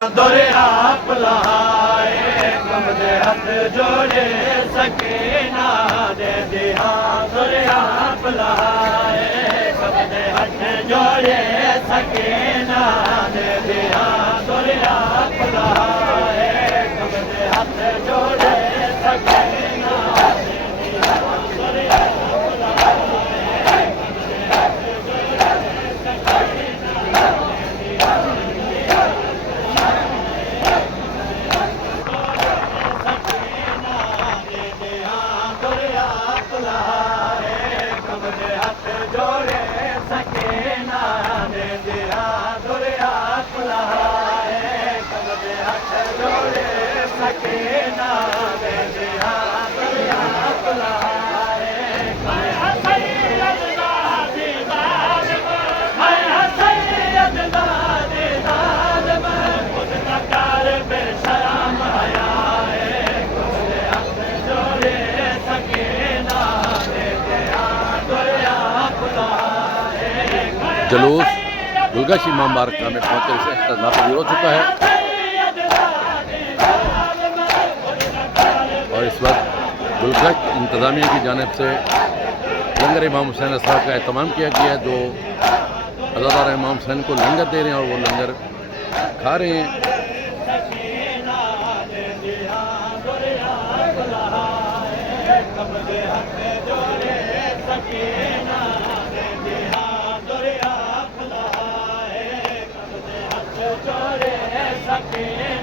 दुरिया पलाए कमदे हाथ जोड़े सकीना दे दिया दुरिया पलाए कमदे हाथ जोड़े सकीना दे दिया दुरिया पलाए कमदे हाथ जोड़े सकीना दे दिया दुरिया जोड़े सकीना दे दिया दुरिया पलाए कमदे हाथ जोड़े सकीना दे दिया दुरिया पलाए सैयद दादी दाद में खुद का कार बेशरम आया है कमदे हाथ जोड़े सकीना दे दिया दुरिया जुलूस गुलगश इमाम बारका में पहुँचने से इख्तिताम पजीर हो चुका है और इस वक्त गुलगश इंतज़ामिया की जानिब से लंगर इमाम हुसैन साहब का एहतमाम किया गया है। जो अज़ादार इमाम हुसैन को लंगर दे रहे हैं और वो लंगर खा रहे हैं। जोड़े सकीना